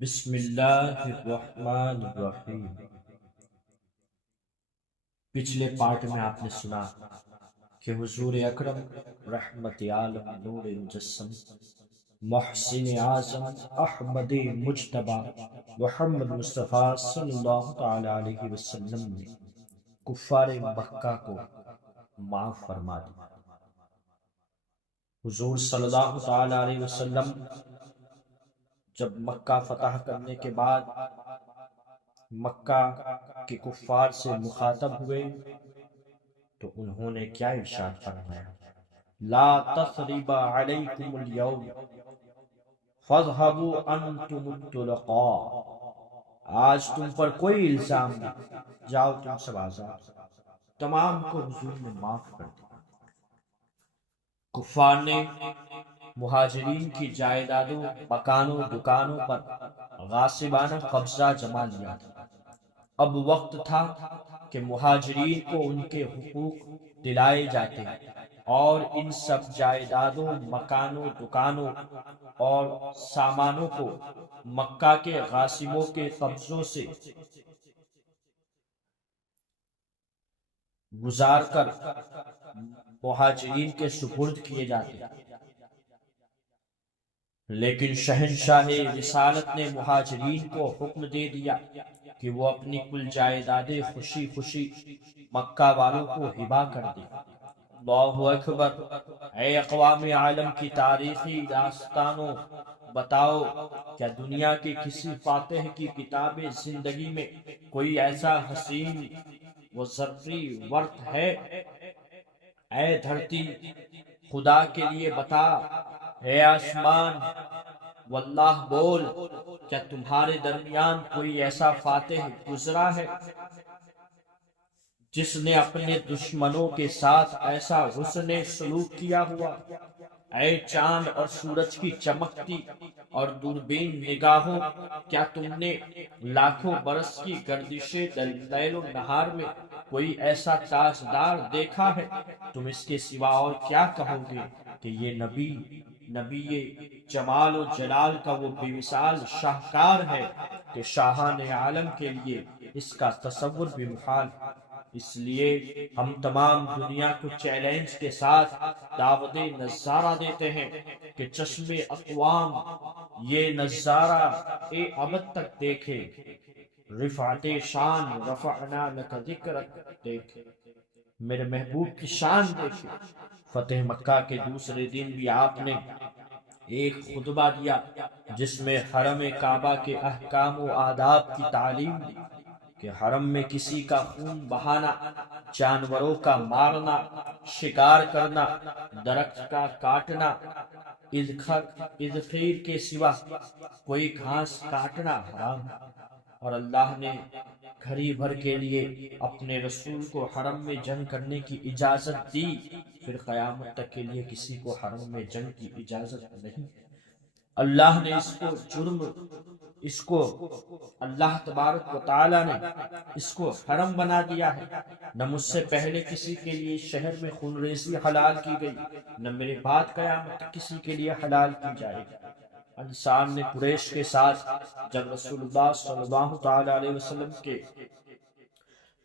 بسم اللہ الرحمن الرحیم۔ پچھلے پارٹ میں آپ نے سنا کہ حضور اکرم رحمت عالم نور مجسم محسن اعظم احمد مجتبی محمد مصطفیٰ صلی اللہ تعالی علیہ وسلم نے کفار مکہ کو معاف فرما دیا۔ حضور صلی اللہ تعالی علیہ وسلم جب مکہ فتح کرنے کے بعد مکہ کے کفار سے مخاطب ہوئے تو انہوں نے کیا ارشاد فرمایا؟ لا تثریب علیکم اليوم فاذهبوا انتم الطلقاء، آج تم پر کوئی الزام نہیں، جاؤ تم سب آزاد۔ تمام کو حضور نے معاف کر دیا۔ کفار نے مہاجرین کی جائیدادوں، مکانوں، دکانوں پر غاصبانہ قبضہ جما لیا تھا۔ اب وقت تھا کہ مہاجرین کو ان کے حقوق دلائے جاتے اور ان سب جائیدادوں، مکانوں، دکانوں اور سامانوں کو مکہ کے غاصبوں کے قبضوں سے گزار کر مہاجرین کے سپرد کیے جاتے۔ لیکن شہنشاہ رسالت نے مہاجرین کو حکم دے دیا کہ وہ اپنی کل جائیدادیں خوشی خوشی مکہ والوں کو ہبہ کر دیں۔ اللہ اکبر۔ اے اقوام عالم کی تاریخی داستانوں، بتاؤ کیا دنیا کے کسی فاتح کی کتاب زندگی میں کوئی ایسا حسین و زرعی ورد ہے؟ اے دھرتی خدا کے لیے بتا، اے آسمان واللہ بول، کیا تمہارے درمیان کوئی ایسا فاتح گزرا ہے جس نے اپنے دشمنوں کے ساتھ ایسا حسن سلوک کیا ہوا؟ اے چاند اور سورج کی چمکتی اور دوربین نگاہوں، کیا تم نے لاکھوں برس کی گردش لیل و نہار میں کوئی ایسا تاجدار دیکھا ہے؟ تم اس کے سوا اور کیا کہو گے کہ یہ نبی جمال و جلال کا وہ بے مثال شاہکار ہے کہ شاہان عالم کے لیے اس کا تصور بھی محال۔ اس لیے ہم تمام دنیا کو چیلنج کے ساتھ دعوت نظارہ دیتے ہیں کہ چشم اقوام یہ نظارہ ابد تک دیکھے، رفعت شان رفعنا لک ذکرک دیکھے، میرے محبوب کی شان دیکھے۔ فتح مکہ کے دوسرے دن بھی آپ نے ایک خطبہ دیا جس میں حرم کعبہ کے احکام و آداب کی تعلیم دی کہ حرم میں کسی کا خون بہانا، جانوروں کا مارنا، شکار کرنا، درخت کا کاٹنا، اذخیر کے سوا کوئی گھاس کاٹنا حرام ہے۔ اور اللہ نے گھڑی بھر کے لیے اپنے رسول کو حرم میں جنگ کرنے کی اجازت دی، پھر قیامت تک کے لیے کسی کو حرم میں جنگ کی اجازت نہیں۔ اللہ نے اللہ تبارک و تعالی نے اس کو حرم بنا دیا ہے۔ نہ مجھ سے پہلے کسی کے لیے شہر میں خونریزی حلال کی گئی، نہ میرے بعد قیامت تک کسی کے لیے حلال کی جائے گی۔ انصار نے قریش کے ساتھ جب رسول اللہ صلی اللہ تعالی علیہ وسلم کے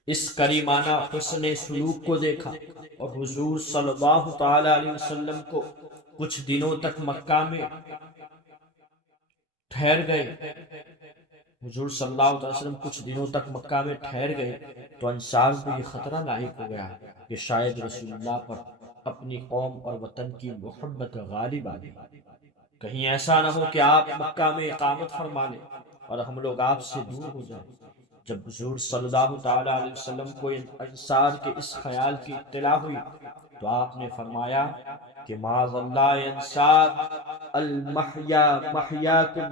اس کریمانہ حسن سلوک کو دیکھا اور حضور صلی اللہ تعالی علیہ وسلم کو کچھ دنوں تک مکہ میں ٹھہر گئے، حضور صلی اللہ علیہ وسلم کچھ دنوں تک مکہ میں ٹھہر گئے تو انصار کو یہ خطرہ لاحق ہو گیا کہ شاید رسول اللہ پر اپنی قوم اور وطن کی محبت غالب آ گئی، کہیں ایسا نہ ہو کہ آپ مکہ میں اقامت فرما لیں اور ہم لوگ آپ سے دور ہو جائیں۔ جب حضور صلی اللہ تعالی علیہ وسلم کو انصار کے اس خیال کی اطلاع ہوئی تو آپ نے فرمایا کہ معاذ اللہ انصار، المحیا محیاکم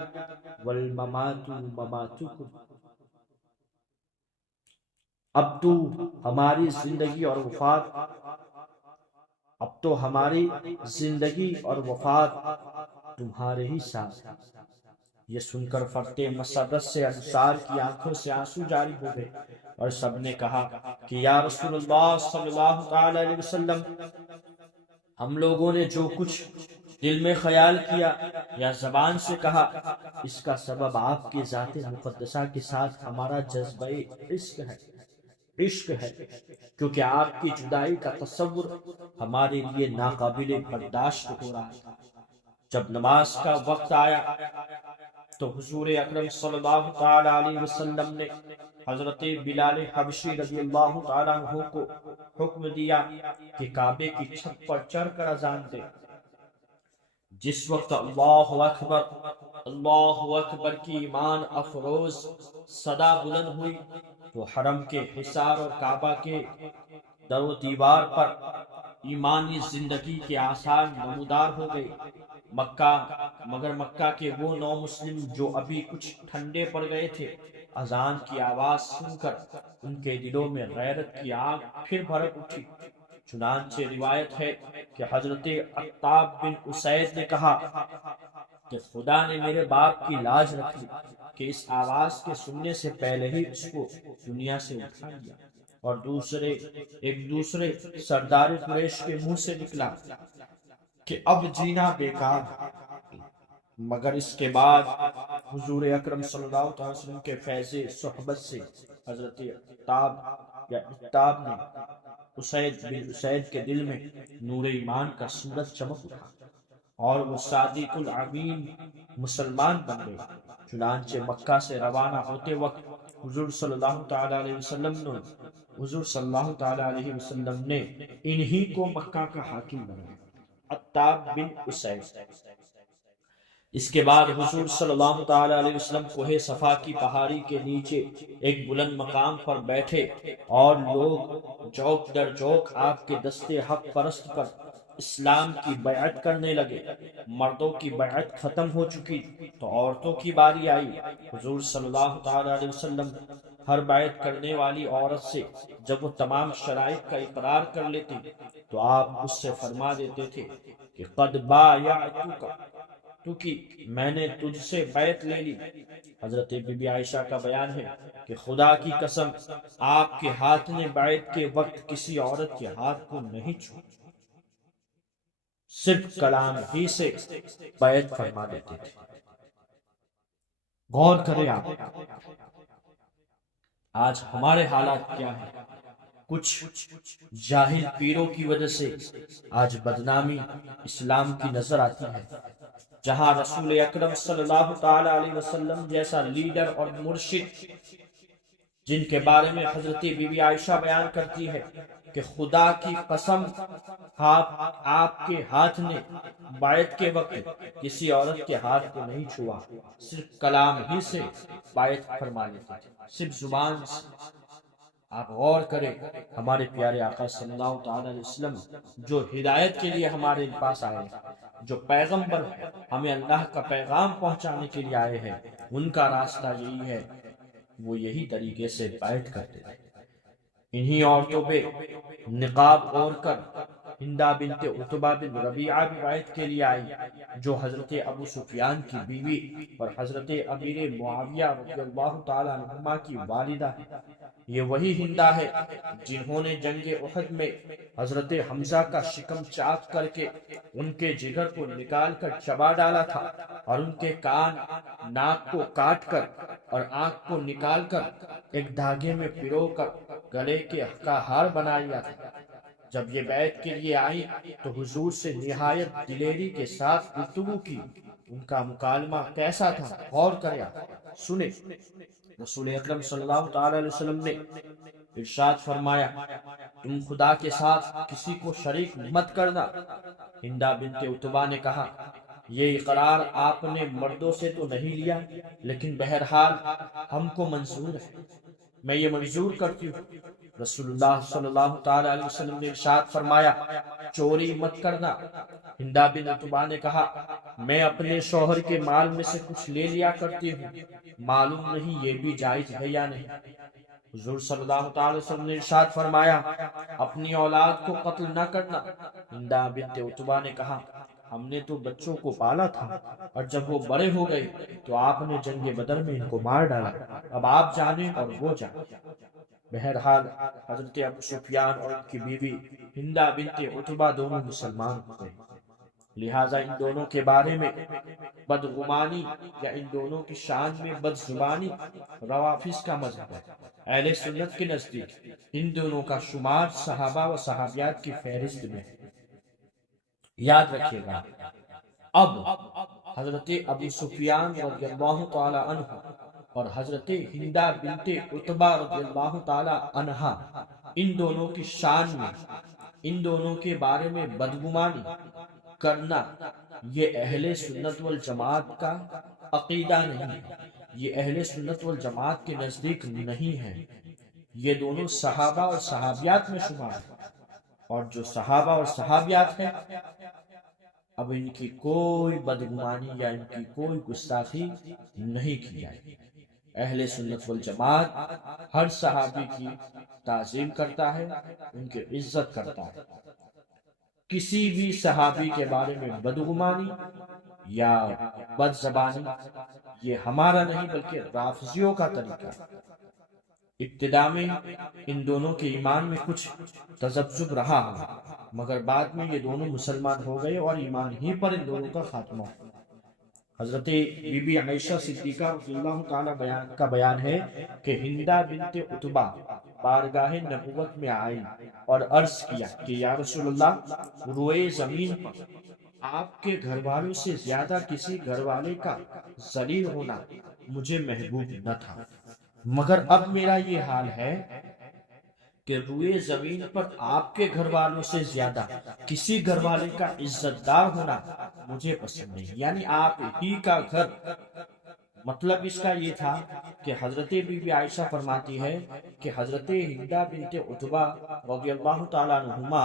والممات مماتکم، اب تو ہماری زندگی اور وفات تمہارے ہی ساتھ۔ یہ سن کر فرتے مسرت سے انصار کی آنکھوں سے آنسو جاری ہو گئے اور سب نے کہا کہ یا رسول اللہ صلی اللہ تعالی علیہ وسلم، ہم لوگوں نے جو کچھ دل میں خیال کیا یا زبان سے کہا، اس کا سبب آپ کی ذات مقدسہ کے ساتھ ہمارا جذبہ عشق ہے، کیونکہ آپ کی جدائی کا تصور ہمارے لیے ناقابل برداشت ہو رہا ہے۔ جب نماز کا وقت آیا تو حضور اکرم صلی اللہ تعالی علیہ وسلم نے حضرت بلال حبشی رضی اللہ تعالیٰ عنہ کو حکم دیا کہ کعبے کی چھت پر چڑھ کر اذان دے۔ جس وقت اللہ اکبر کی ایمان افروز صدا بلند ہوئی تو حرم کے حصار اور کعبہ کے در و دیوار پر ایمانی زندگی کے آثار نمودار ہو گئے۔ مگر مکہ کے وہ نو مسلم جو ابھی کچھ ٹھنڈے پڑ گئے تھے، اذان کی آواز سن کر ان کے دلوں میں غیرت کی آگ پھر بھڑک اٹھی۔ چنانچہ روایت ہے کہ حضرت عتاب بن اسید نے کہا کہ خدا نے میرے باپ کی لاج رکھ لی کہ اس آواز کے سننے سے پہلے ہی اس کو دنیا سے اٹھا دیا۔ اور ایک دوسرے سردار قریش کے منہ سے نکلا کہ اب جینا بیکار ہے۔ مگر اس کے بعد حضور اکرم صلی اللہ علیہ وسلم کے فیض صحبت سے حضرت عتاب نے اسید بن اسید کے دل میں نور ایمان کا سورج چمک اٹھا اور وہ صادق الامین مسلمان بن گئے۔ چنانچہ مکہ سے روانہ ہوتے وقت حضور صلی اللہ تعالی علیہ وسلم نے انہی کو مکہ کا حاکم بنایا، عتاب بن اسید۔ اس کے بعد حضور صلی اللہ تعالی علیہ وسلم کوہ صفا کی پہاڑی کے نیچے ایک بلند مقام پر بیٹھے اور لوگ چوک در چوک آپ کے دستے حق پرست پر اسلام کی بیعت کرنے لگے۔ مردوں کی بیعت ختم ہو چکی تو عورتوں کی باری آئی۔ حضور صلی اللہ تعالی علیہ وسلم ہر بیعت کرنے والی عورت سے جب وہ تمام شرائط کا اقرار کر لیتی تو آپ اس سے فرما دیتے تھے کہ قد بایعتک، تو کی میں نے تجھ سے بیعت لے لی۔ حضرت بی بی عائشہ کا بیان ہے کہ خدا کی قسم آپ کے ہاتھ نے بیعت کے وقت کسی عورت کے ہاتھ کو نہیں چھوڑا، صرف کلام ہی سے بیعت فرما دیتے تھے۔ غور کریں آپ، آج ہمارے حالات کیا ہیں؟ کچھ جاہل پیروں کی وجہ سے آج بدنامی اسلام کی نظر آتی ہے۔ جہاں رسول اکرم صلی اللہ تعالی علیہ وسلم جیسا لیڈر اور مرشد، جن کے بارے میں حضرت بی بی عائشہ بیان کرتی ہے کہ خدا کی قسم آپ کے ہاتھ نے بیعت کے وقت کسی عورت کے ہاتھ کو نہیں چھوا، صرف کلام ہی سے بیعت فرما لیتے تھے، صرف زبان سے۔ آپ غور کریں، ہمارے پیارے آقا صلی اللہ تعالی علیہ وسلم جو ہدایت کے لیے ہمارے پاس آئے ہیں، جو پیغمبر ہمیں اللہ کا پیغام پہنچانے کے لیے آئے ہیں، ان کا راستہ یہی ہے، وہ یہی طریقے سے بیعت کرتے تھے۔ انہی عورتوں پہ نقاب اوڑھ کر ہندہ بنت عتبہ بن ربیعہ بھی بیعت کے لیے آئی، جو حضرت ابو سفیان کی بیوی اور حضرت امیر معاویہ رضی اللہ تعالیٰ عنہما کی والدہ ہے۔ یہ وہی ہندہ ہے جنہوں نے جنگ احد میں حضرت حمزہ کا شکم چاک کر کے ان کے جگر کو نکال کر چبا ڈالا تھا، اور ان کے کان ناک کو کاٹ کر اور آنکھ کو نکال کر ایک دھاگے میں پرو کر گلے کا ہار بنا لیا تھا۔ جب یہ بیعت کے لیے آئی تو حضور سے نہایت دلیری کے ساتھ گفتگو کی۔ ان کا مکالمہ کیسا تھا؟ غور کریں، سنیں۔ رسول اکرم صلی اللہ تعالی علیہ وسلم نے ارشاد فرمایا، تم خدا کے ساتھ کسی کو شریک مت کرنا۔ ہندہ بنت عتبہ نے کہا، یہ اقرار آپ نے مردوں سے تو نہیں لیا، لیکن بہرحال ہم کو منظور ہے، میں یہ منظور کرتی ہوں۔ رسول اللہ صلی اللہ تعالی علیہ وسلم نے ارشاد فرمایا، چوری مت کرنا۔ ہندہ بن عتبہ نے کہا، میں اپنے شوہر کے مال میں سے کچھ لے لیا کرتی ہوں، معلوم نہیں یہ بھی جائز ہے یا نہیں۔ حضور صلی اللہ تعالی وسلم نے ارشاد فرمایا، اپنی اولاد کو قتل نہ کرنا۔ ہندہ بنت عتبہ نے کہا، ہم نے تو بچوں کو پالا تھا، اور جب وہ بڑے ہو گئے تو آپ نے جنگ بدر میں ان کو مار ڈالا، اب آپ جانیں اور وہ جانیں۔ بہرحال حضرت ابو سفیان اور ان کی بیوی ہندہ بنت عتبہ دونوں مسلمان ہوئے، لہٰذا ان دونوں کے بارے میں بدگمانی یا ان دونوں کی شان میں بد زبانی روافظ کا مذہب ہے۔ اہل سنت کے نزدیک ان دونوں کا شمار صحابہ و صحابیات کی فہرست میں ہے۔ یاد رکھیے گا، اب حضرت ابو سفیان رضی اللہ تعالی عنہ اور حضرت ہندہ بنت عتبہ رضی اللہ تعالی عنہا ان دونوں کی شان میں، ان دونوں کے بارے میں بدگمانی کرنا، یہ اہل سنت والجماعت کا عقیدہ نہیں ہے، یہ اہل سنت والجماعت کے نزدیک نہیں ہے۔ یہ دونوں صحابہ اور صحابیات میں شمار ہیں، اور جو صحابہ اور صحابیات ہیں اب ان کی کوئی بدگمانی یا ان کی کوئی گستاخی نہیں کی جائے۔ اہل سنت والجماعت ہر صحابی کی تعظیم کرتا ہے، ان کی عزت کرتا ہے۔ کسی بھی صحابی کے بارے میں بدگمانی یا بد زبانی یہ ہمارا نہیں بلکہ رافضیوں کا طریقہ ہے۔ ابتدا میں ان دونوں کے ایمان میں کچھ تذبذب رہا ہو، مگر بعد میں یہ دونوں مسلمان ہو گئے اور ایمان ہی پر ان دونوں کا خاتمہ ہو۔ حضرت بی بی عائشہ صدیقہ رضی اللہ تعالی کا بیان ہے کہ ہندہ بنت عتبہ بارگاہ نبوت میں آئی اور عرض کیا کہ یا رسول اللہ، روئے زمین پر آپ کے گھر والوں سے زیادہ کسی گھر والے کا ذلیل ہونا مجھے محبوب نہ تھا، مگر اب میرا یہ حال ہے کہ روئے زمین پر آپ کے گھر والوں سے زیادہ کسی گھر والے کا عزت دار ہونا مجھے پسند نہیں، یعنی آپ ہی کا گھر۔ مطلب اس کا یہ تھا کہ حضرت بی بی عائشہ فرماتی ہے کہ حضرت ہندہ بنت عتبہ رضی اللہ تعالیٰ عنہما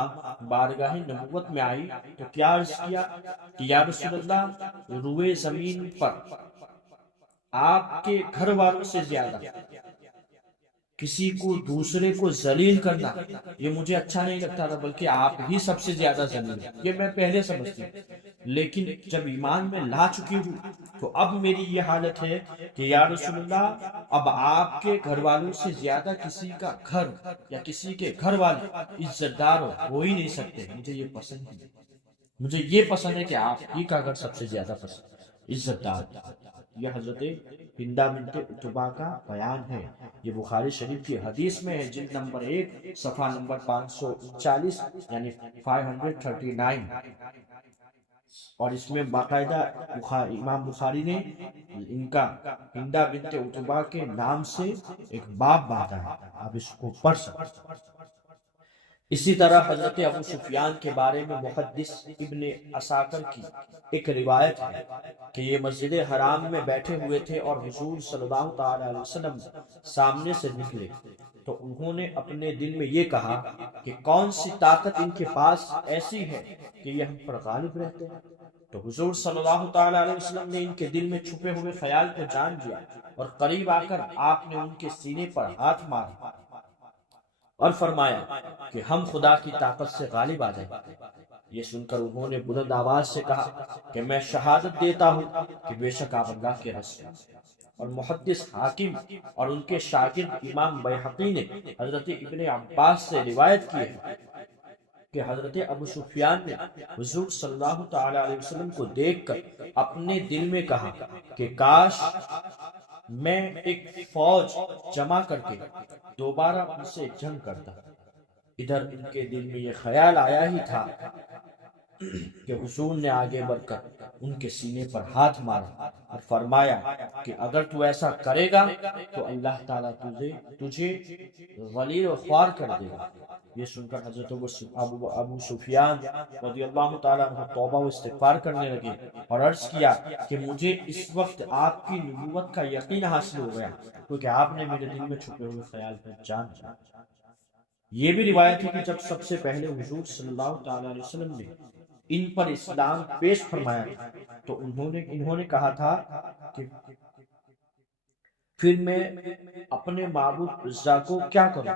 بارگاہ نبوت میں آئی تو کیا عرض کیا کہ یا رسول اللہ، روئے زمین پر آپ کے گھر والوں سے زیادہ کسی کو دوسرے کو ذلیل کرنا یہ مجھے اچھا نہیں لگتا تھا، بلکہ آپ ہی سب سے زیادہ ذلیل ہیں، یہ میں پہلے سمجھتی ہوں، لیکن جب ایمان میں لا چکی ہوں تو اب میری یہ حالت ہے کہ یا رسول اللہ، اب آپ کے گھر والوں سے زیادہ کسی کا گھر یا کسی کے گھر والے عزت دار ہو ہی نہیں سکتے، مجھے یہ پسند نہیں، مجھے یہ پسند ہے کہ آپ ہی کا گھر سب سے زیادہ پسند عزت دار۔ یہ حضرت ہندہ بنت عتبہ کا بیان ہے، یہ بخاری شریف کی حدیث میں ہے، جلد نمبر 1 صفحہ نمبر 539 یعنی 539، اور اس میں باقاعدہ امام بخاری نے ان کا ہندہ بنت عتبہ کے نام سے ایک باب باندھا ہے، آپ اس کو پڑھ سکتے۔ اسی طرح حضرت ابو سفیان کے بارے میں محدث ابن عساکر کی ایک روایت ہے کہ یہ مسجد حرام میں بیٹھے ہوئے تھے اور حضور صلی اللہ تعالی علیہ وسلم سامنے سے نکلے تو انہوں نے اپنے دل میں یہ کہا کہ کون سی طاقت ان کے پاس ایسی ہے کہ یہ ہم پر غالب رہتے ہیں۔ تو حضور صلی اللہ تعالی علیہ وسلم نے ان کے دل میں چھپے ہوئے خیال کو جان لیا اور قریب آ کر آپ نے ان کے سینے پر ہاتھ مارا اور فرمایا کہ ہم خدا کی طاقت سے غالب آ جائیں۔ یہ سن کر انہوں نے بلند آواز سے کہا کہ میں شہادت دیتا ہوں کہ بے شک آپ اللہ کے رسول ہیں۔ اور محدث حاکم اور ان کے شاگرد امام بیہقی نے حضرت ابن عباس سے روایت کی ہے کہ حضرت ابو سفیان نے حضور صلی اللہ تعالی علیہ وسلم کو دیکھ کر اپنے دل میں کہا کہ کاش میں ایک فوج جمع کر کے دوبارہ ان سے جنگ کرتا۔ ادھر ان کے دل میں یہ خیال آیا ہی تھا کہ حضور نے آگے بڑھ کر ان کے سینے پر ہاتھ مارا اور فرمایا کہ اگر تو ایسا کرے گا تو اللہ تعالیٰ تجھے ذلیل و خوار کر دے گا۔ یہ سن کر حضرت ابو سفیان رضی اللہ تعالیٰ عنہ توبہ و استغفار کرنے لگے اور عرض کیا کہ مجھے اس وقت آپ کی نبوت کا یقین حاصل ہو گیا کیونکہ آپ نے میرے دل میں چھپے ہوئے خیال کو جان لیا۔ یہ بھی روایت ہے کہ جب سب سے پہلے حضور صلی اللہ تعالی علیہ وسلم نے ان پر اسلام پیش فرمایا تھا تو انہوں نے کہا تھا کہ پھر میں اپنے معبود عزا کو کیا کروں؟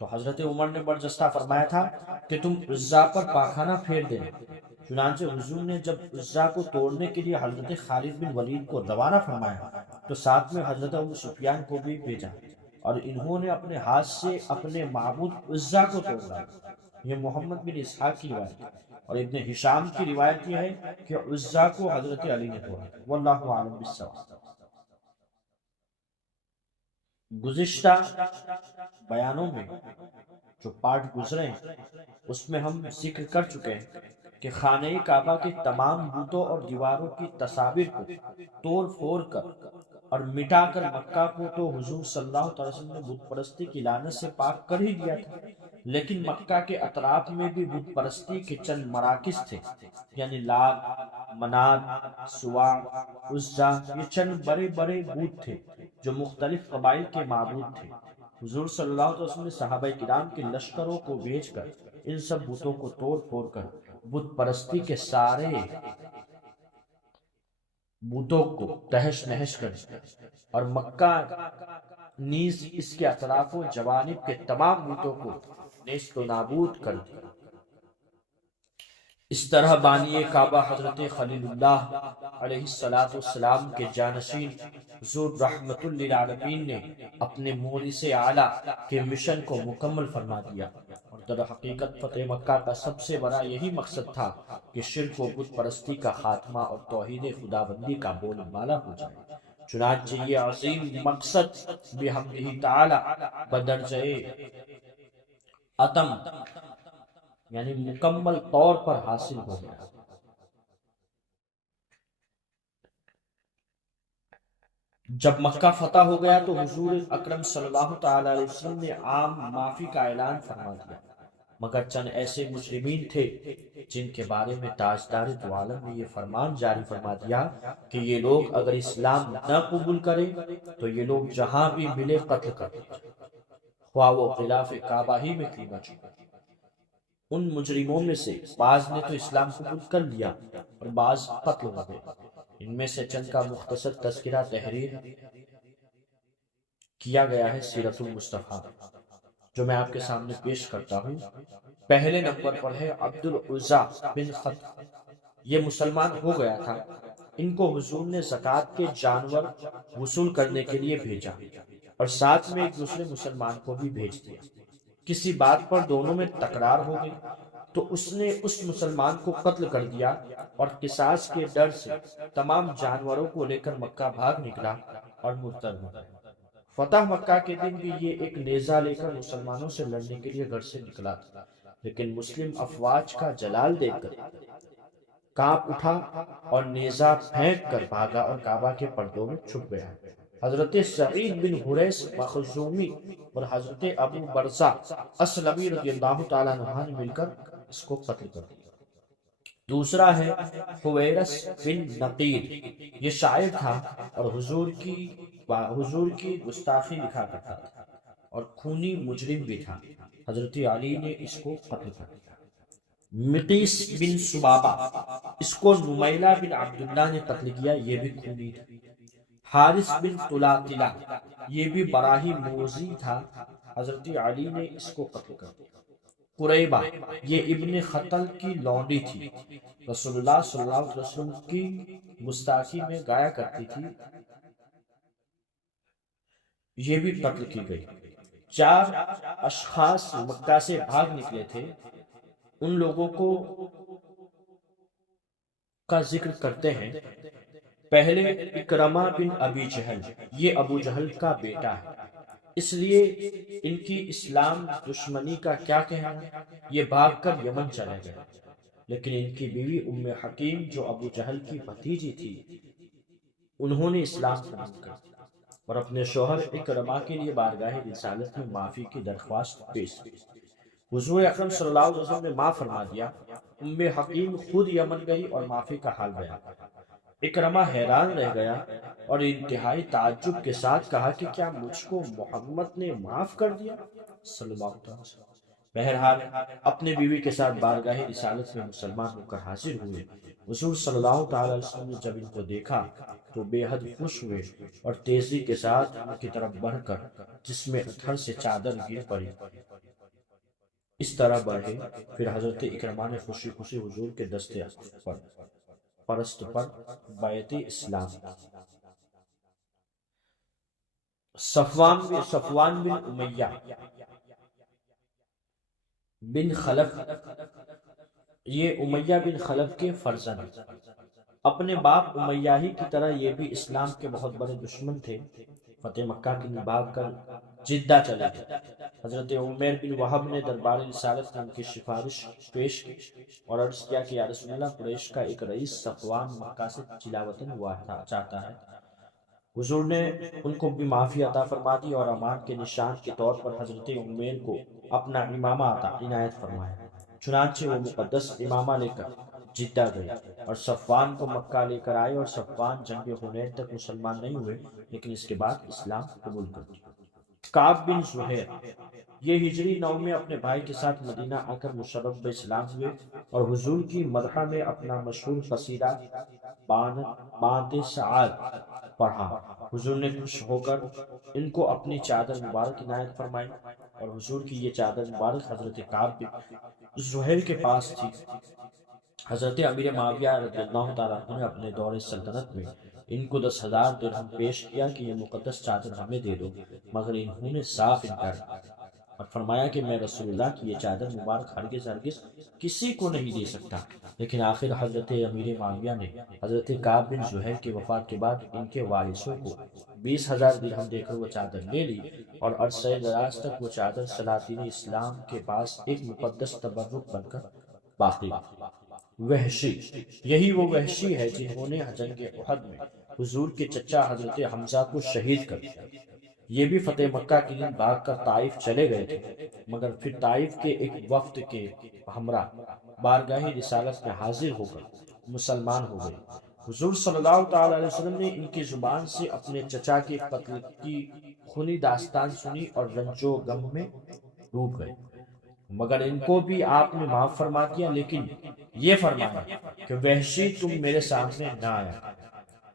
تو حضرت عمر نے برجستہ فرمایا تھا کہ تم عزا پر پاخانہ پھیر دینا۔ چنانچہ حضور نے جب عزا کو توڑنے کے لیے حضرت خالد بن ولید کو روانہ فرمایا تو ساتھ میں حضرت ابو سفیان کو بھی بھیجا اور انہوں نے اپنے ہاتھ سے اپنے معبود عزا کو توڑا۔ یہ محمد بن اسحاق کی روایت ہے اور ابن ہشام کی روایت یہ ہے کہ عزا کو حضرت علی نے توڑا. واللہ اعلم بالصواب. گزشتہ بیانوں میں جو پارٹ گزرے ہیں اس میں ہم ذکر کر چکے ہیں کہ خانہ کعبہ کے تمام بتوں اور دیواروں کی تصاویر کو توڑ پھوڑ کر اور مٹا کر مکہ کو تو حضور صلی اللہ علیہ وسلم نے بت پرستی کی لعنت سے پاک کر ہی دیا تھا، لیکن مکہ کے اطراف میں بھی بت پرستی کے چند مراکز تھے، یعنی لات، منات، سواع، عزا، یہ چند بڑے بڑے بت تھے جو مختلف قبائل کے معبود تھے. حضور صلی اللہ علیہ وسلم نے صحابہ کرام کے لشکروں کو بھیج کر ان سب بتوں کو توڑ پھوڑ کر بت پرستی کے سارے بتوں کو تہش نہش کر دیا اور مکہ نیز اس کے اطراف و جوانب کے تمام بتوں کو نیست و نابود کر دیا. اس طرح بانی کعبہ حضرت خلیل اللہ علیہ السلام کے جانشین حضور رحمت للعالمین نے اپنے مورث اعلیٰ کے مشن کو مکمل فرما دیا، اور در حقیقت فتح مکہ کا سب سے بڑا یہی مقصد تھا کہ شرک و بت پرستی کا خاتمہ اور توحید خداوندی کا بول بالا ہو جائے. چنانچہ یہ عظیم مقصد بحمدہ تعالی بدرجہ اتم یعنی مکمل طور پر حاصل ہو گیا. جب مکہ فتح ہو گیا تو حضور اکرم صلی اللہ تعالی علیہ وسلم نے عام معافی کا اعلان فرما دیا، مگر چند ایسے مجرمین تھے جن کے بارے میں تاجدار دو عالم نے یہ فرمان جاری فرما دیا کہ یہ لوگ اگر اسلام نہ قبول کریں تو یہ لوگ جہاں بھی ملے قتل کر دیں، خواہ وہ خلاف کعبہ ہی میں کیوں نہ چھپے. ان مجرموں میں سے بعض نے تو اسلام قبول کر لیا اور بعض قتل ہو گئے. ان میں سے چند کا مختصر تذکرہ تحریر کیا گیا ہے سیرت المصطفیٰ، جو میں آپ کے سامنے پیش کرتا ہوں. پہلے نمبر پر ہے عبد العزا بن خط. یہ مسلمان ہو گیا تھا. ان کو حضور نے زکوٰۃ کے جانور وصول کرنے کے لیے بھیجا اور ساتھ میں ایک دوسرے مسلمان کو بھی بھیج دیا. کسی بات پر دونوں میں تکرار ہو گئی تو اس نے اس مسلمان کو قتل کر دیا اور قصاص کے ڈر سے تمام جانوروں کو لے کر مکہ بھاگ نکلا اور مرتد ہو گیا. فتح مکہ کے دن بھی یہ ایک نیزہ لے کر مسلمانوں سے لڑنے کے لیے گھر سے نکلا تھا، لیکن مسلم افواج کا جلال دیکھ کر کانپ اٹھا اور نیزہ پھینک کر بھاگا اور کعبہ کے پردوں میں چھپ گیا. حضرت سعید بن حریث مخزومی اور حضرت ابو برزہ اسلمی رضی اللہ تعالیٰ عنہ نے مل کر اس کو قتل کر دیا. دوسرا ہے حویرث بن نقیر. یہ شاعر تھا اور حضور کی گستاخی لکھا کرتا تھا اور خونی مجرم بھی تھا. حضرت علی نے اس کو قتل کر دیا. مقیس بن سبابہ، اس کو نمیلہ بن عبداللہ نے قتل کیا، یہ بھی خونی تھا. حارث بن طلاطلہ، یہ بھی براہی موذی تھا، حضرت علی نے اس کو قتل کر دیا. قریبہ، یہ ابن خطل کی لونڈی تھی، رسول اللہ صلی اللہ علیہ وسلم کی گستاخی میں گایا کرتی تھی، یہ بھی قتل کی گئی. 4 اشخاص مکہ سے بھاگ نکلے تھے. ان لوگوں کا ذکر کرتے ہیں. پہلے اکرمہ بن ابی جہل، یہ ابو جہل کا بیٹا ہے، اس لیے ان کی اسلام دشمنی کا کیا کہنا. یہ بھاگ کر یمن چلے گئے، لیکن ان کی بیوی ام حکیم جو ابو جہل کی بھتیجی تھی، انہوں نے اسلام قبول کر دیا اور اپنے شوہر اکرمہ کے لیے بارگاہ رسالت میں معافی کی درخواست پیش کی. حضور اکرم صلی اللہ علیہ وسلم نے معاف فرما دیا. ام حکیم خود یمن گئی اور معافی کا حال بیان کیا. اکرمہ حیران رہ گیا اور انتہائی تعجب کے ساتھ کہا کہ کیا مجھ کو محمد نے معاف کر دیا صلی اللہ علیہ وسلم. بہرحال اپنے بیوی کے ساتھ بارگاہ رسالت میں مسلمان ہو کر حاضر ہوئے. حضور صلی اللہ تعالی علیہ وسلم نے جب ان کو دیکھا تو بے حد خوش ہوئے اور تیزی کے ساتھ ان کی طرف بڑھ کر جس میں اتھر سے چادر گر پڑی اس طرح بڑھے. پھر حضرت اکرمہ نے خوشی خوشی حضور کے دستے پرست پر بیعت اسلام. صفوان بن امیہ بن خلف، یہ امیہ بن خلف کے فرزند ہیں۔ اپنے باپ امیہ ہی کی طرح یہ بھی اسلام کے بہت بڑے دشمن تھے۔ فتح مکہ کے لیے بھاگ کر جدہ چلے گئے۔ حضرت عمیر بن وہب نے دربار رسالت میں ان کی سفارش پیش کی اور عرض کیا کہ یا رسول اللہ، قریش کا ایک رئیس صفوان مکہ سے چلا وطن ہوا چاہتا ہے۔ حضور نے ان کو بھی معافی عطا فرما دی اور امان کے نشان کے طور پر حضرت عمیر کو اپنا امامہ عنایت فرمایا۔ چنانچہ وہ مقدس امامہ لے کر جدہ گئے اور صفوان کو مکہ لے کر آئے، اور صفوان جنگ حنین تک مسلمان نہیں ہوئے، لیکن اس کے بعد اسلام قبول کر لیا۔ کعب بن زہیر، یہ ہجری 9 میں اپنے بھائی کے ساتھ مدینہ آ کر مشرف باسلام ہوئے اور حضور کی مدح میں اپنا مشہور قصیدہ باند سعاد پڑھا۔ حضور نے خوش ہو کر ان کو اپنی چادر مبارک عنایت فرمائی، اور حضور کی یہ چادر مبارک حضرت کعب بن زہیر کے پاس تھی۔ حضرت امیر معاویہ رضی اللہ تعالیٰ عنہ نے اپنے دور سلطنت میں ان کو 10,000 درہم پیش کیا کہ یہ مقدس چادر ہمیں دے دو، مگر انہوں نے صاف انکار کیا اور فرمایا کہ میں رسول اللہ کی یہ چادر مبارک ہرگز کسی کو نہیں دے سکتا۔ لیکن آخر حضرت امیر معاویہ نے حضرت کعب بن زہیر کی وفات کے بعد ان کے وارثوں کو 20,000 درہم دے کر وہ چادر لے لی، اور عرصہ دراز تک وہ چادر سلاطین اسلام کے پاس ایک مقدس تبرک بن کر باقی رہی۔ وحشی، یہی وہ وحشی ہے جنہوں نے جنگ احد میں حضور کے چچا حضرت حمزہ کو شہید کر دیا۔ یہ بھی فتح مکہ کے دن بھاگ کر طائف چلے گئے تھے، مگر پھر طائف کے ایک وفد کے ہمراہ بارگاہ رسالت میں حاضر ہو کر مسلمان ہو گئے۔ حضور صلی اللہ تعالی علیہ وسلم نے ان کی زبان سے اپنے چچا کے قتل کی خونی داستان سنی اور رنج و غم میں ڈوب گئے، مگر ان کو بھی آپ نے معاف فرما دیا، لیکن یہ فرمایا کہ وحشی تم میرے سامنے نہ آیا۔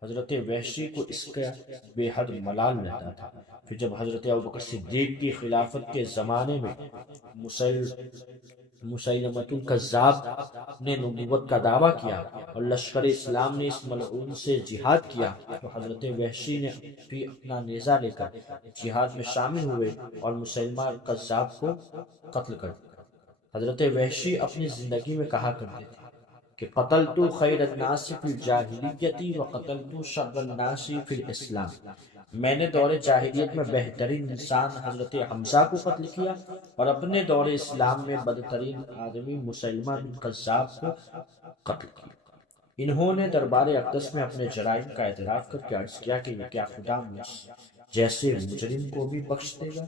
حضرت وحشی کو اس کا بے حد ملال رہتا تھا۔ پھر جب حضرت ابوبکر صدیق کی خلافت کے زمانے میں مسیلمۃ الکذاب نے نبوت کا دعویٰ کیا اور لشکر اسلام نے اس ملعون سے جہاد کیا، تو حضرت وحشی نے بھی اپنا نیزہ لے کر جہاد میں شامل ہوئے اور مسیلمہ الکذاب کو قتل کر دیا۔ حضرت وحشی اپنی زندگی میں کہا کرتے تھے کہ قتلت خیر الناس فی الجاہلیت و قتلت شر الناس فی الاسلام، میں نے دور جاہلیت میں بہترین انسان حضرت حمزہ کو قتل کیا اور اپنے دور اسلام میں بدترین آدمی مسیلمہ بن کذاب کو قتل کیا۔ انہوں نے دربار اقدس میں اپنے جرائم کا اعتراف کر کے عرض کیا کہ کیا خدا مجھ جیسے مجرم کو بھی بخش دے گا؟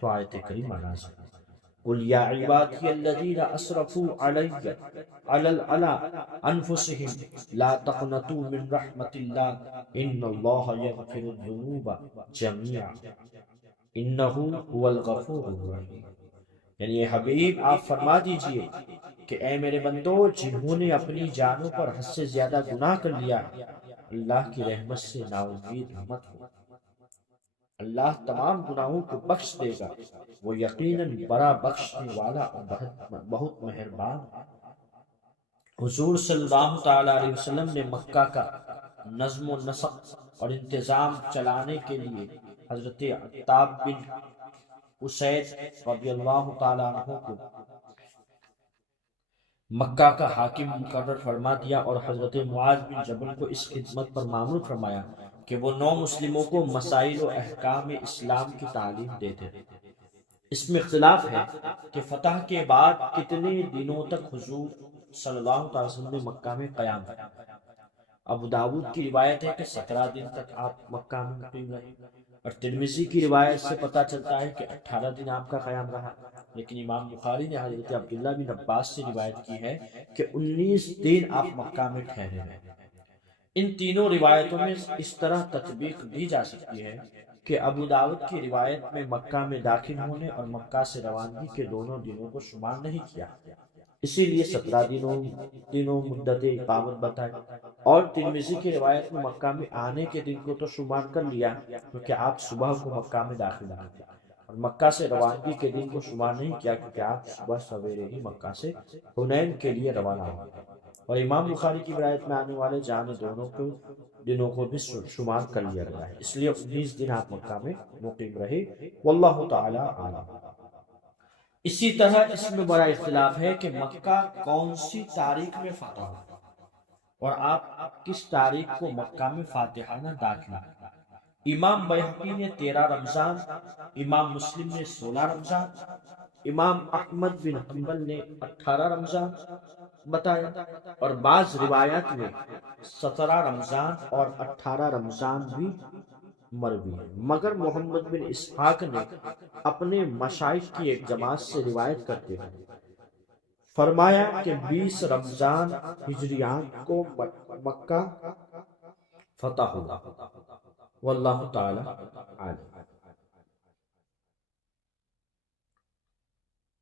تو آیت کریمہ نازل ہوئی، قل یا عبادی الذین اسرفوا علی انفسهم لا تقنطوا من رحمت اللہ ان اللہ یغفر الذنوب جميعا انہ هو الغفور الرحیم۔ یعنی اے حبیب آپ فرما دیجئے کہ اے میرے بندو جنہوں نے اپنی جانوں پر حد سے زیادہ گناہ کر لیا، اللہ کی رحمت سے نا امید مت ہو، اللہ تمام گناہوں کو بخش دے گا، وہ یقیناً بڑا بخشنے والا اور بہت مہربان ہے۔ حضور صلی اللہ تعالی علیہ وسلم نے مکہ کا نظم و نسق اور انتظام چلانے کے لیے حضرت عتاب بن اسید رضی اللہ تعالی عنہ کو مکہ کا حاکم مقرر فرما دیا اور حضرت معاذ بن جبل کو اس خدمت پر مامور فرمایا کہ وہ نو مسلموں کو مسائل و احکام اسلام کی تعلیم دیتے تھے۔ اس میں اختلاف ہے کہ فتح کے بعد کتنے دنوں تک حضور صلی اللہ علیہ وسلم نے مکہ میں قیام کیا۔ ابو داود کی روایت ہے کہ 17 دن تک آپ مکہ میں مقیم رہے، اور ترمذی کی روایت سے پتہ چلتا ہے کہ 18 دن آپ کا قیام رہا، لیکن امام بخاری نے حضرت عبداللہ بن عباس سے روایت کی ہے کہ 19 دن آپ مکہ میں ٹھہرے رہے۔ ان تینوں روایتوں میں اس طرح تطبیق دی جا سکتی ہے کہ ابو داود کی روایت میں مکہ میں داخل ہونے اور مکہ سے روانگی کے دونوں دنوں کو شمار نہیں کیا، اسی لیے 17 دنوں مدت اقامت بتائی، اور ترمذی کی روایت میں مکہ میں آنے کے دن کو تو شمار کر لیا کیونکہ آپ صبح کو مکہ میں داخل ہوئے تھے، اور مکہ سے روانگی کے دن کو شمار نہیں کیا کیونکہ آپ صبح سویرے ہی مکہ سے حنین کے لیے روانہ ہوئے، اور امام بخاری کی روایت میں آنے والے جانے دونوں دنوں کو بھی شمار کر لیا گیا ہے، اس لیے 19 دن آپ مکہ میں مقیم رہے۔ واللہ تعالی عالم۔ اسی طرح اس میں بڑا اختلاف ہے کہ مکہ کون سی تاریخ میں فتح ہوا اور آپ کس تاریخ کو مکہ میں فاتحانہ داخلہ۔ امام بیہقی نے 13 رمضان، امام مسلم نے 16 رمضان، امام احمد بن حنبل نے 18 رمضان بتایا، اور بعض روایات میں 17 رمضان اور 18 رمضان بھی مروی ہے، مگر محمد بن اسحاق نے اپنے مشائخ کی ایک جماعت سے روایت کرتے ہیں فرمایا کہ 20 رمضان ہجریان کو مکہ فتح ہوا، واللہ تعالی عالم۔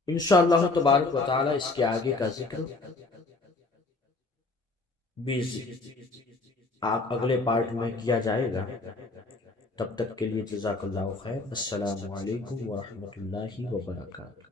انشاءاللہ تبارک و تعالی اس کے آگے کا ذکر بھی آپ اگلے پارٹ میں کیا جائے گا۔ تب تک کے لیے جزاک اللہ خیر۔ السلام علیکم ورحمۃ اللہ وبرکاتہ۔